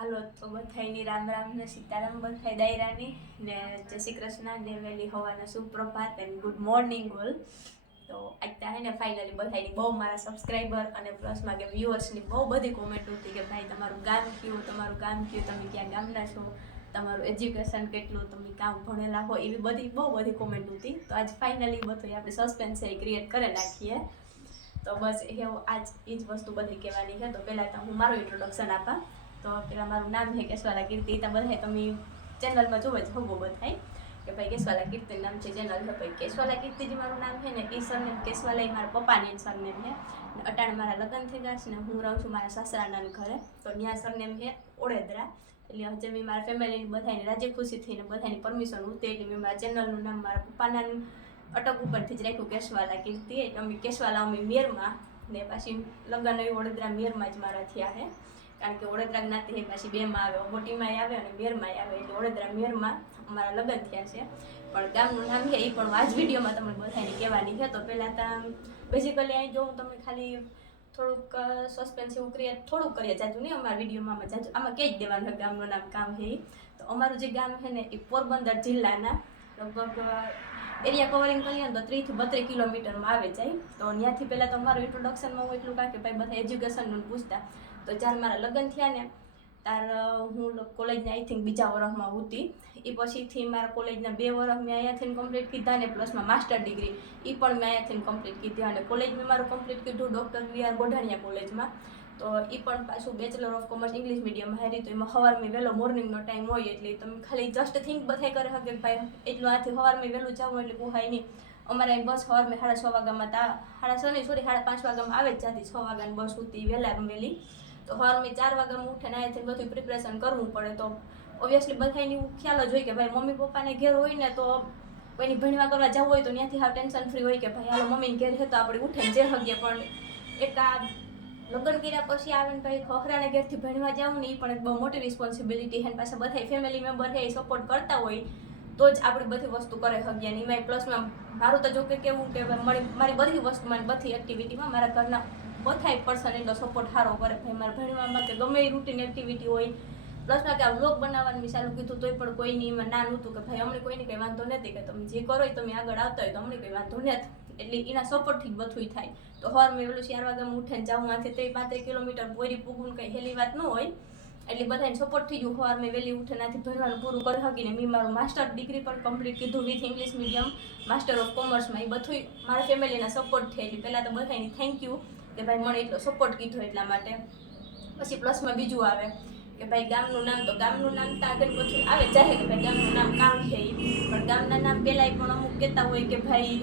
હાલો તો બધાયની રામ રામ ને સીતારામ બધાય દાયરાની ને જય શ્રી કૃષ્ણ ને વહેલી હવાના સુપ્રભાત એન્ડ ગુડ મોર્નિંગ ઓલ. તો આજતા હે ને ફાઇનલી બધાયની બહુ મારા સબસ્ક્રાઈબર અને પ્લસમાં કે વ્યુઅર્સની બહુ બધી કોમેન્ટ હતી કે ભાઈ તમારું ગામ કયું, તમે ક્યાં ગામના છો, તમારું એજ્યુકેશન કેટલું, તમે કામ ભણેલા હો, એવી બહુ બધી કોમેન્ટ હતી. તો આજ ફાઇનલી બધું આપણે સસ્પેન્સ ક્રિએટ કરી નાખીએ. તો બસ આજ એ જ વસ્તુ બધી કહેવાની છે. તો પહેલાં તો હું મારું ઇન્ટ્રોડક્શન આપા. તો પેલા મારું નામ છે કેશવાલા કીર્તિ. તો બધા તમે ચેનલમાં જોવો જ હોવો બધાય કે ભાઈ કેશવાલા કીર્તિ નામ છે ચેનલ છે. ભાઈ કેશવાલા કીર્તિ જે મારું નામ છે ને એ સરનેમ કેશવાલા એ મારા પપ્પાની સરનેમ છે. અટાણે મારા લગ્ન થઈ ગયા છે ને હું રહું છું મારા સાસરાના ઘરે. તો ત્યાં સરનેમ છે ઓળેદરા. એટલે હજે મેં મારા ફેમિલીની બધાની રાજી ખુશી થઈને બધાની પરમિશન ઉતરી એટલે મેં મારા ચેનલનું નામ મારા પપ્પાના અટક ઉપરથી જ રાખ્યું કેશવાલા કીર્તિ. એટલે અમે કેશવાલા અમે મેરમાં ને પાછી લગ્ન એ વડોદરા મેરમાં જ મારા થયા છે. કારણ કે વડોદરા જ્ઞાતિ છે પાછી બેમાં આવે, ઓગોટીમાં આવે અને મેરમાં આવે. એટલે વડોદરા મેરમાં અમારા લગ્ન થયા છે. પણ ગામનું નામ છે એ પણ આજ વિડીયોમાં તમને બધાને કહેવાની છે. તો પહેલાં તો બેઝિકલી અહીં જોઉં તમે ખાલી થોડુંક સસ્પેન્સ એવું ક્રિએટ થોડુંક કરીએ, જાજુ નહીં અમારા વિડીયોમાં જાજુ આમાં કહી જ દેવાનું ગામનું નામ કામ છે. તો અમારું જે ગામ છે ને એ પોરબંદર જિલ્લાના લગભગ એરિયા કવરિંગ કરીએ ને તો 30 થી 32 કિલોમીટરમાં આવે જાય. તો ત્યાંથી પહેલાં તો અમારું ઇન્ટ્રોડક્શનમાં હું એટલું કાં કે ભાઈ બધા એજ્યુકેશનનું પૂછતા. તો જ્યારે મારા લગ્ન થયા ને ત્યારે હું કોલેજના આઈ થિંક બીજા વર્ષમાં હતી. એ પછીથી મારા કોલેજના 2 વર્ષ મેં અહીંયાથી કમ્પ્લીટ કીધા ને પ્લસમાં માસ્ટર ડિગ્રી એ પણ મેં અહીંયાથી કમ્પ્લીટ કીધી. અને કોલેજ મેં મારું કમ્પ્લીટ કીધું ડૉક્ટર વી.આર. ગોઢાણીયા કોલેજમાં. તો એ પણ પાછું બેચલર ઓફ કોમર્સ ઇંગ્લિશ મીડિયમમાં હારી. તો એમાં સવારમાં વહેલો મોર્નિંગનો ટાઈમ હોય એટલે તમે ખાલી જસ્ટ થિંક બધાય કરે શકે ભાઈ એટલું આથી સવારમાં વહેલું જવું એટલે પોહાય નહીં. અમારે બસ સવારમાં 6:30 વાગ્યામાં 5:30 વાગ્યામાં આવે જ જાતી. 6 વાગ્યાની બસ હતી વહેલી. તો સવારમાં 4 વાગ્યામાં ઉઠીને અહીંયાથી બધું પ્રિપરેશન કરવું પડે. તો ઓબ્વિયસલી બધાની ખ્યાલ જ હોય કે ભાઈ મમ્મી પપ્પાને ઘેર હોય ને તો કોઈની ભણવા કરવા જવું હોય તો ત્યાંથી હા ટેન્શન ફ્રી હોય કે ભાઈ હાલો મમ્મીને ઘેર છે તો આપણે ઉઠીને જે હગીએ. પણ એક આ લગ્ન કર્યા પછી આવે ને ભાઈ ખખરાને ઘેરથી ભણવા જાવું ને એ પણ એક બહુ મોટી રિસ્પોન્સિબિલિટી છે. પાછા બધા ફેમિલી મેમ્બર છે એ સપોર્ટ કરતા હોય તો જ આપણી બધી વસ્તુ કરે હગ્યા ને. એમાં પ્લસમાં મારું તો જો કે કેવું કે મારી બધી વસ્તુમાં બધી એક્ટિવિટીમાં મારા ઘરના બધાય પર્સન એટલો સપોર્ટ સારો કરે. ભાઈ મારા ભણવામાં કે ગમે એ રૂટીન એક્ટિવિટી હોય પ્લસમાં કે આ વ્લોગ બનાવવાનું મેં ચાલુ કીધું તોય પણ કોઈની એમાં ના નહોતું કે ભાઈ અમને કોઈને કંઈ વાંધો નથી કે તમે જે કરો તમે આગળ આવતા હોય તો અમને કંઈ વાંધો નથી. એટલે એના સપોર્ટથી જ બધું થાય. તો સવાર મેં પેલું 4 વાગ્યામાં ઉઠીને જાઉં આથી 35 કિલોમીટર બોરી પૂગું કંઈ હેલી વાત ન હોય. એટલે બધાને સપોર્ટથી જ સવાર મેં વહેલી ઉઠીને આથી ભણવાનું પૂરું કરી શકીને મેં મારું માસ્ટર ડિગ્રી પણ કમ્પ્લીટ કીધું with English medium master of કોમર્સમાં. એ બધું મારા ફેમિલીના સપોર્ટ થઈ. એટલે પહેલાં તો બધાની થેન્ક યુ કે ભાઈ મને એટલો સપોર્ટ કીધો એટલા માટે. પછી પ્લસમાં બીજું આવે કે ભાઈ ગામનું નામ. તો ગામનું નામ તો આગળ બધું આવે ચાહે કે ભાઈ ગામનું નામ કામ છે પણ ગામના નામ પહેલાંય પણ અમુક કહેતા હોય કે ભાઈ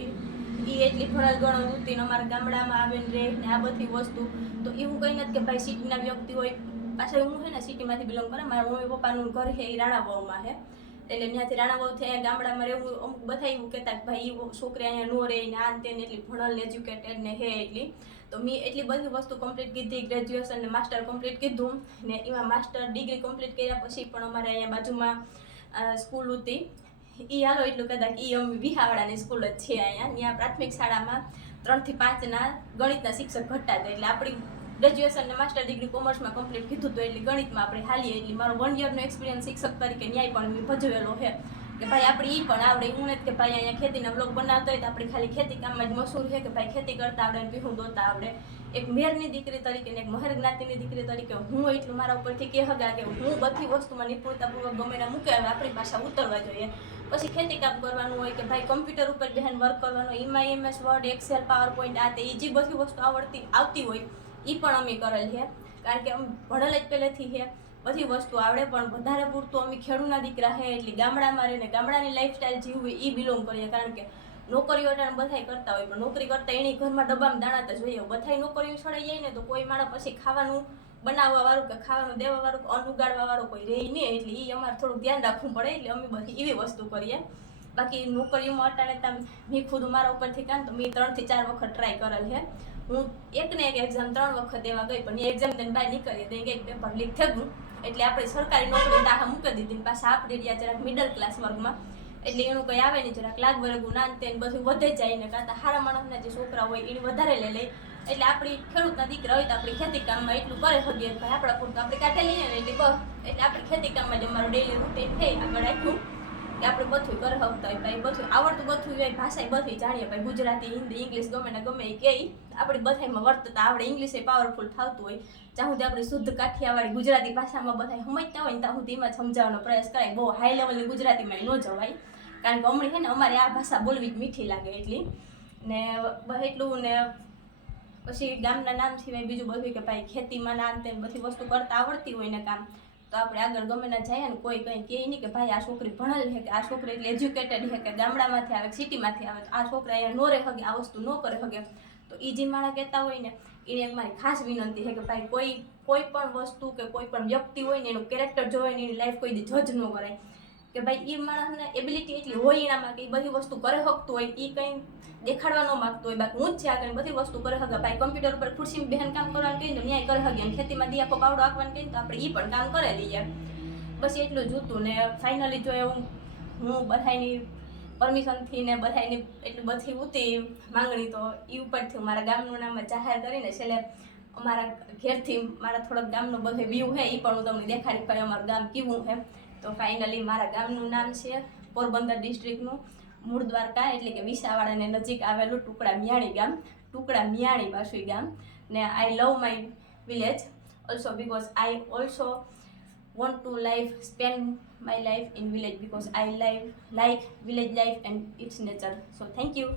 એ એટલી ભણેલ ગણો હતી ને અમારા ગામડામાં આવે ને રહે ને આ બધી વસ્તુ. તો એવું કંઈ નથી કે ભાઈ સિટીના વ્યક્તિ હોય. પાછળ હું છે ને સિટીમાંથી બિલોંગ કરે. મારા મમ્મી પપ્પાનું ઘર છે એ રાણાવાવમાં છે. એટલે ત્યાંથી રાણાવાવથી અહીંયા ગામડામાં રહેવું અમુક બધા એવું કહેતા કે ભાઈ એ છોકરી અહીંયા નો રહે ને આ તેને એટલી ભણેલ એજ્યુકેટેડ ને હે એટલી. તો મેં એટલી બધી વસ્તુ કમ્પ્લીટ કીધી. ગ્રેજ્યુએશન ને માસ્ટર કમ્પ્લીટ કીધું ને એમાં માસ્ટર ડિગ્રી કમ્પ્લીટ કર્યા પછી પણ અમારે અહીંયા બાજુમાં સ્કૂલ હતી એ હાલો એટલું કહેતા કે એ અમે વિહાવાડાની સ્કૂલ જ છે અહીંયા. ત્યાં પ્રાથમિક શાળામાં 3 થી 5ના ગણિતના શિક્ષક ઘટતા હતા. એટલે આપણી ગ્રેજ્યુએશન ને માસ્ટર ડિગ્રી કોમર્સમાં કમ્પ્લીટ કીધું તો એટલે ગણિતમાં આપણે હાલીએ. એટલે મારો 1 યરનો એક્સપિરિયન્સ શિક્ષક તરીકે ન્યાય પણ મેં ભજવેલો છે કે ભાઈ આપણે એ પણ આવડે. હું નથી કે ભાઈ અહીંયા ખેતીના બ્લોગ બનાવતા હોય તો આપણે ખાલી ખેતી કામમાં જ મશહૂર છે કે ભાઈ ખેતી કરતા આવડે ને પીહું દોતા આવડે. એક મેરની દીકરી તરીકે ને એક મહેર જ્ઞાતિની દીકરી તરીકે હું એટલું મારા ઉપરથી કે હગા કે હું બધી વસ્તુમાં નિપુણતાપૂર્વક ગમેના મૂકે હવે આપણી પાસે ઉતરવા જોઈએ. પછી ખેતી કામ કરવાનું હોય કે ભાઈ કમ્પ્યુટર ઉપર બહેન વર્ક કરવાનું હોય એમાં MS Word Excel PowerPoint આ તે એ જે બધી વસ્તુ આવતી હોય એ પણ અમે કરેલ છે. કારણ કે અમે ભણેલ જ પહેલેથી છે બધી વસ્તુ આવડે. પણ વધારે પૂરતું અમે ખેડૂતના દીકરા છે એટલે ગામડામાં રહીને ગામડાની લાઈફસ્ટાઈલ જીવવી એ બિલોંગ કરીએ. કારણ કે નોકરીઓ બધાય કરતા હોય પણ નોકરી કરતા એની ઘરમાં ડબ્બામાં દાણા જ જોઈએ. બધાય નોકરીઓ છોડાઈ જાય ને તો કોઈ માણસ પછી ખાવાનું બનાવવા વાળું કે ખાવાનું દેવા વાળું કે અન્ન ઉગાડવા વાળું કોઈ રહે નહીં. એટલે એ અમારે થોડુંક ધ્યાન રાખવું પડે. એટલે અમે બધી એવી વસ્તુ કરીએ. બાકી નોકરીઓમાં અટાણે મેં ખુદ મારા ઉપરથી કામ તો મેં 3 થી 4 વખત ટ્રાય કરેલ છે. હું એકને એક એક્ઝામ 3 વખત દેવા ગઈ પણ એ એક્ઝામ તેને બહાર નીકળી દઈ એક પેપર લીક થયું. એટલે આપણે સરકારી નોકરી દાખા મૂકી દીધી. પાછા આપણે રહ્યા જરાક મિડલ ક્લાસ વર્ગમાં એટલે એનું કંઈ આવે નહીં. જરાક લાગ વરગું નાન તેને બધું વધે જાય ને કાં તો સારા માણસના જે છોકરા હોય એને વધારે લઈ લે એટલે આપણી ખેડૂતના દીકરા હોય તો આપણી ખેતી કામમાં એટલું કરે શકીએ ભાઈ આપણા પૂરતું આપણે કાઢે લઈએ ને એટલે આપણે ખેતી કામમાં જ અમારું ડેલી રૂટીન થઈ આગળ રાખ્યું કે આપણે બધું કરી શકતા હોય ભાઈ બધું આવડતું બધું હોય ભાષા બધી જાણીએ ભાઈ ગુજરાતી હિન્દી ઇંગ્લિશ ગમે ને ગમે એ કહે આપણે બધામાં વર્તતા આવડે ઇંગ્લિશ એ પાવરફુલ થતું હોય જ્યાં સુધી આપણે શુદ્ધ કાઠિયાવાડી ગુજરાતી ભાષામાં બધા સમજતા હોય ને ત્યાં સુધી એમાં સમજાવવાનો પ્રયાસ કરાય બહુ હાઈ લેવલની ગુજરાતીમાં ન જવાય કારણ કે હમણાં છે ને અમારે આ ભાષા બોલવી જ મીઠી લાગે એટલી ને એટલું ને પછી ગામના નામ સિવાય બીજું બધું કે ભાઈ ખેતીમાં ના તે બધી વસ્તુ કરતા આવડતી હોય ને કામ તો આપણે આગળ ગમે ના જાય ને કોઈ કંઈ કહે નહીં કે ભાઈ આ છોકરી ભણેલ છે કે આ છોકરી એટલે એજ્યુકેટેડ છે કે ગામડામાંથી આવે સિટીમાંથી આવે તો આ છોકરા અહીંયા નો રહે શકે આ વસ્તુ ન કરે શકે તો એ જે માણસ કહેતા હોય ને એને એક મારી ખાસ વિનંતી છે કે ભાઈ કોઈ પણ વસ્તુ કે કોઈ પણ વ્યક્તિ હોય ને એનું કેરેક્ટર જોવે ને એની લાઈફ કોઈ દી જજ ન કરાય કે ભાઈ એ માણસને એબિલિટી એટલી હોય એનામાં કે એ બધી વસ્તુ કરે શકતું હોય એ કંઈ દેખાડવા ન માગતો હોય બાકી હું જ છે આગળ બધી વસ્તુ કરે શકે ભાઈ કમ્પ્યુટર ઉપર ખુરશીમાં બેહન કામ કરવાનું કહીને તો ન્યાય કરે શકે અને ખેતીમાં દિયા પાવડો આપવાનું કહીને તો આપણે એ પણ કામ કરે લઈએ બસ એટલું જ હતું ને ફાઇનલી જો એવું હું બધાની પરમિશનથી ને બધાની એટલી બધી ઉતી માંગણી તો એ ઉપરથી મારા ગામનું નામ જાહેર કરીને છેલ્લે અમારા ઘેરથી મારા થોડોક ગામનો બધો વ્યૂ છે એ પણ હું તમને દેખાડી ભાઈ અમારું ગામ કેવું છે તો ફાઇનલી મારા ગામનું નામ છે પોરબંદર ડિસ્ટ્રિક્ટનું મૂળ દ્વારકા એટલે કે વિસાવાડાને નજીક આવેલું ટુકડા મિયાણી ગામ ટુકડા મિયાણી પાછું ગામ ને I love my village also because I also want to spend my life in village because I like village life and its nature. So thank you.